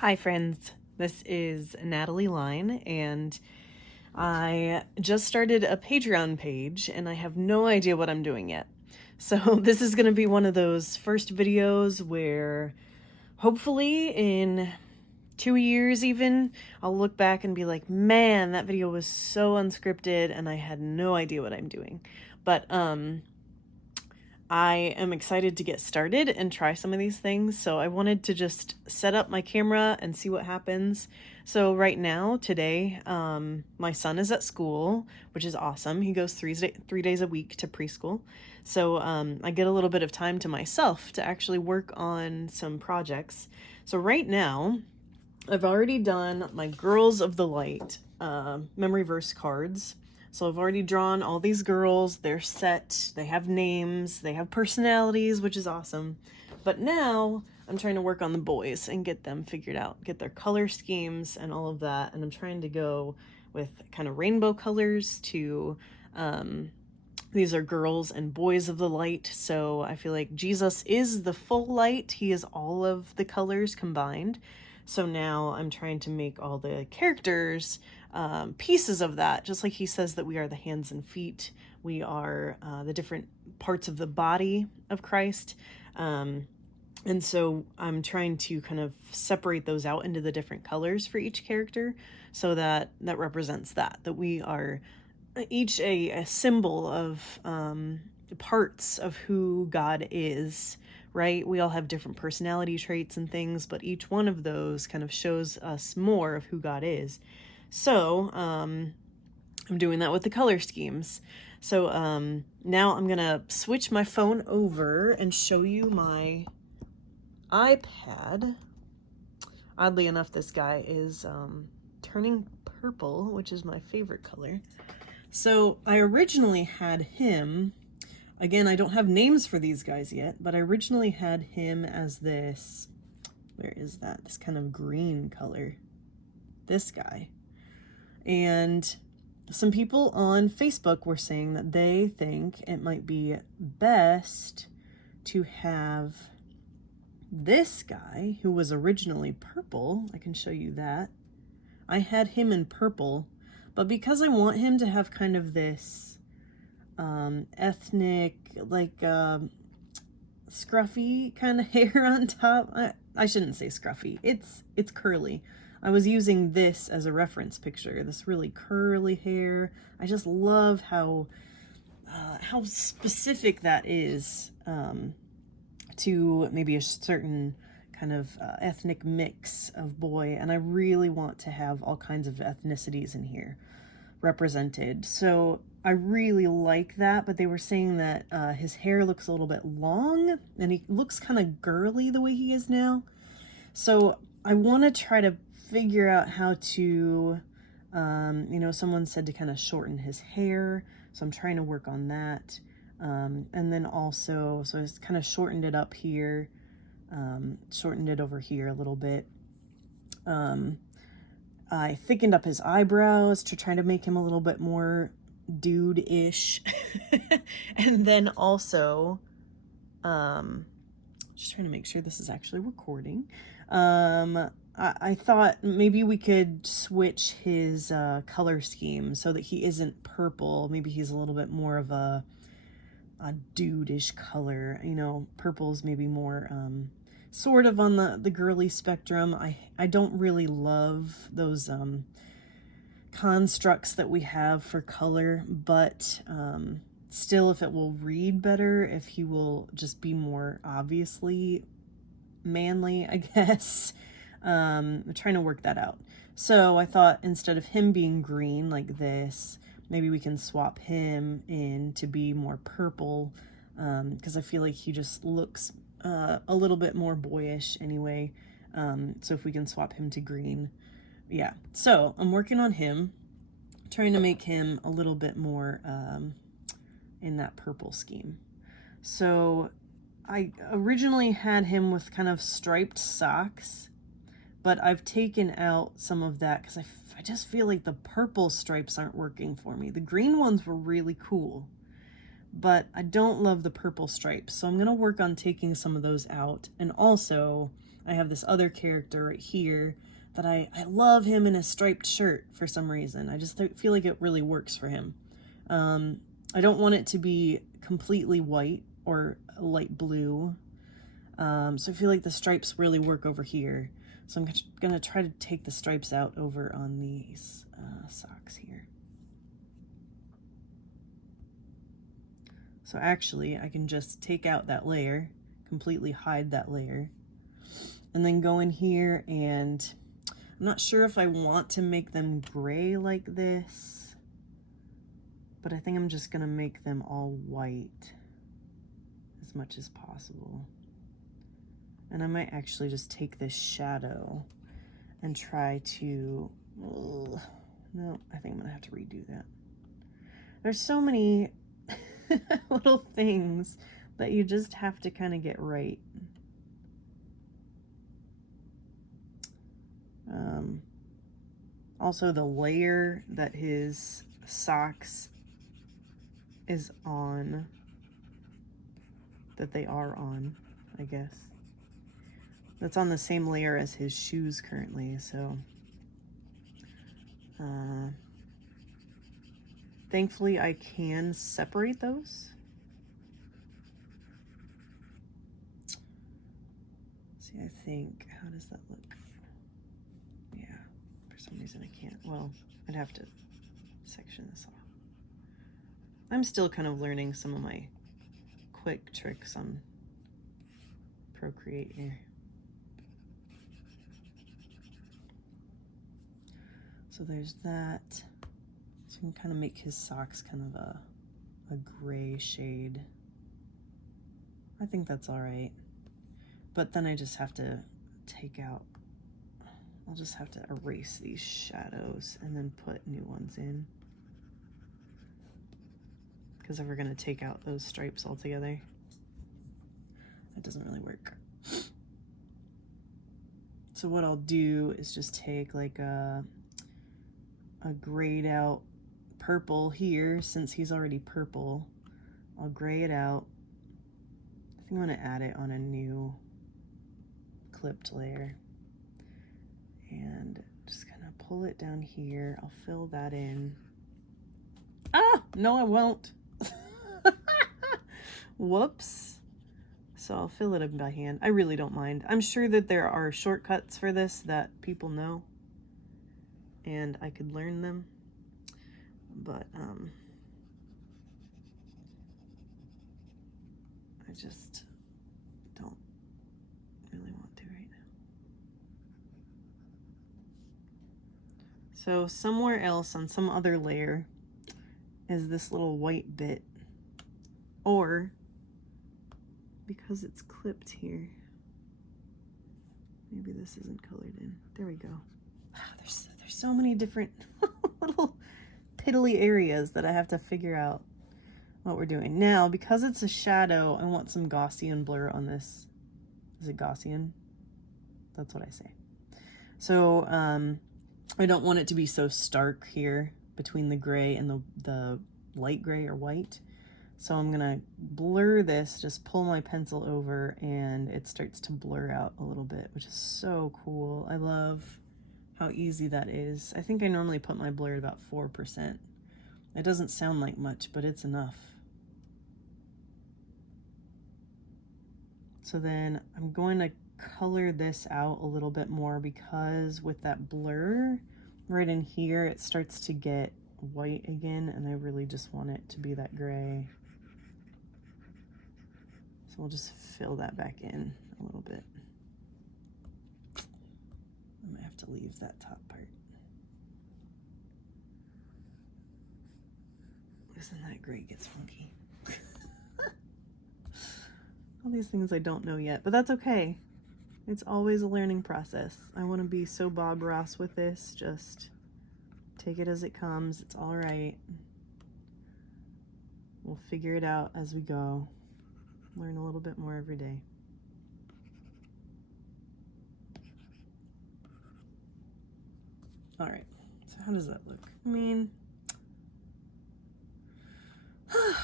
Hi friends, this is Natalie Line, and I just started a Patreon page and I have no idea what I'm doing yet. So this is going to be one of those first videos where hopefully in 2 years even, I'll look back and be like, man, that video was so unscripted and I had no idea what I'm doing. But I am excited to get started and try some of these things, so I wanted to just set up my camera and see what happens. So right now, today, my son is at school, which is awesome. He goes 3 days a week to preschool. So I get a little bit of time to myself to actually work on some projects. So right now, I've already done my Girls of the Light memory verse cards. So I've already drawn all these girls. They're set, they have names, they have personalities, which is awesome. But now I'm trying to work on the boys and get them figured out, get their color schemes and all of that. And I'm trying to go with kind of rainbow colors to, these are girls and boys of the light. So I feel like Jesus is the full light. He is all of the colors combined. So now I'm trying to make all the characters pieces of that, just like he says that we are the hands and feet. We are the different parts of the body of Christ. And so I'm trying to kind of separate those out into the different colors for each character so that that represents that we are each a symbol of parts of who God is, right? We all have different personality traits and things, but each one of those kind of shows us more of who God is. So I'm doing that with the color schemes. So now I'm gonna switch my phone over and show you my iPad. Oddly enough, this guy is turning purple, which is my favorite color. So I originally had him, again, I don't have names for these guys yet, but I originally had him as this, where is that? This kind of green color, this guy. And some people on Facebook were saying that they think it might be best to have this guy who was originally purple. I can show you that. I had him in purple, but because I want him to have kind of this ethnic, like scruffy kind of hair on top. I shouldn't say scruffy. It's curly. I was using this as a reference picture, this really curly hair. I just love how specific that is to maybe a certain kind of ethnic mix of boy, and I really want to have all kinds of ethnicities in here represented. So I really like that, but they were saying that his hair looks a little bit long and he looks kind of girly the way he is now. So I want to try to figure out how to, someone said to kind of shorten his hair. So I'm trying to work on that. And then also, so I kind of shortened it up here, shortened it over here a little bit. I thickened up his eyebrows to try to make him a little bit more dude-ish. And then also, just trying to make sure this is actually recording. I thought maybe we could switch his color scheme so that he isn't purple. Maybe he's a little bit more of a dude-ish color. You know, purple's maybe more sort of on the girly spectrum. I don't really love those constructs that we have for color, but still, if it will read better, if he will just be more obviously manly, I guess. I'm trying to work that out. So I thought instead of him being green like this, maybe we can swap him in to be more purple, because I feel like he just looks a little bit more boyish anyway. So if we can swap him to green. Yeah, so I'm working on him, trying to make him a little bit more in that purple scheme. So I originally had him with kind of striped socks, but I've taken out some of that because I just feel like the purple stripes aren't working for me. The green ones were really cool, but I don't love the purple stripes. So I'm going to work on taking some of those out. And also, I have this other character right here that I love him in a striped shirt for some reason. I just feel like it really works for him. I don't want it to be completely white or light blue. So I feel like the stripes really work over here. So I'm gonna try to take the stripes out over on these socks here. So actually I can just take out that layer, completely hide that layer, and then go in here, and I'm not sure if I want to make them gray like this, but I think I'm just gonna make them all white as much as possible. And I might actually just take this shadow and try to, no, I think I'm gonna have to redo that. There's so many little things that you just have to kind of get right. Also, the layer that his socks is on, that they are on, I guess, that's on the same layer as his shoes currently, so thankfully I can separate those. See, I think, how does that look? Yeah, for some reason I can't. Well, I'd have to section this off. I'm still kind of learning some of my quick tricks on Procreate here. So there's that. So you can kind of make his socks kind of a gray shade. I think that's all right. But then I just have to take out, I'll just have to erase these shadows and then put new ones in. Because if we're gonna take out those stripes altogether, that doesn't really work. So what I'll do is just take like a grayed out purple here, since he's already purple. I'll gray it out. I think I'm gonna add it on a new clipped layer. And just gonna pull it down here. I'll fill that in. Ah, no I won't. Whoops. So I'll fill it in by hand. I really don't mind. I'm sure that there are shortcuts for this that people know, and I could learn them, but I just don't really want to right now. So somewhere else on some other layer is this little white bit, or because it's clipped here, maybe this isn't colored in. There we go. There's so many different little piddly areas that I have to figure out what we're doing. Now, because it's a shadow, I want some Gaussian blur on this. Is it Gaussian? That's what I say. So I don't want it to be so stark here between the gray and the light gray or white. So I'm gonna blur this, just pull my pencil over, and it starts to blur out a little bit, which is so cool. I love how easy that is. I think I normally put my blur at about 4%. It doesn't sound like much, but it's enough. So then I'm going to color this out a little bit more, because with that blur right in here, it starts to get white again, and I really just want it to be that gray. So we'll just fill that back in a little bit. I might have to leave that top part. Listen, that gray gets funky. All these things I don't know yet, but that's okay. It's always a learning process. I want to be so Bob Ross with this. Just take it as it comes. It's all right. We'll figure it out as we go. Learn a little bit more every day. All right, so how does that look? I mean,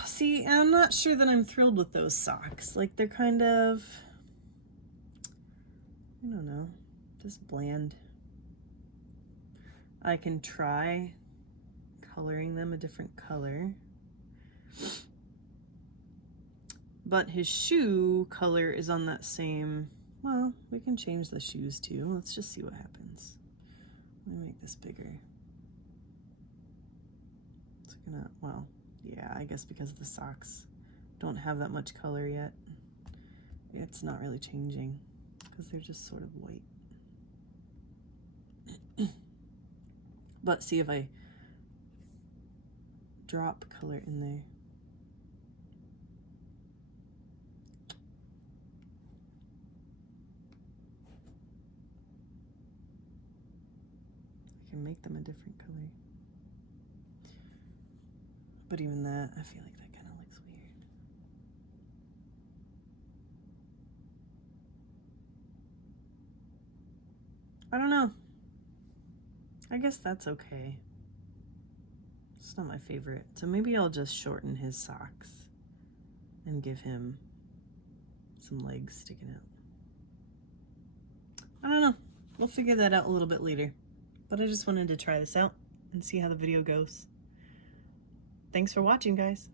see, I'm not sure that I'm thrilled with those socks. Like, they're kind of, I don't know, just bland. I can try coloring them a different color. But his shoe color is on that same, well, we can change the shoes too. Let's just see what happens. Let me make this bigger. It's gonna, well, yeah, I guess because the socks don't have that much color yet, it's not really changing because they're just sort of white. But see if I drop color in there. I can make them a different color. But even that, I feel like that kind of looks weird. I don't know. I guess that's okay. It's not my favorite. So maybe I'll just shorten his socks and give him some legs sticking out. I don't know. We'll figure that out a little bit later. But I just wanted to try this out and see how the video goes. Thanks for watching, guys.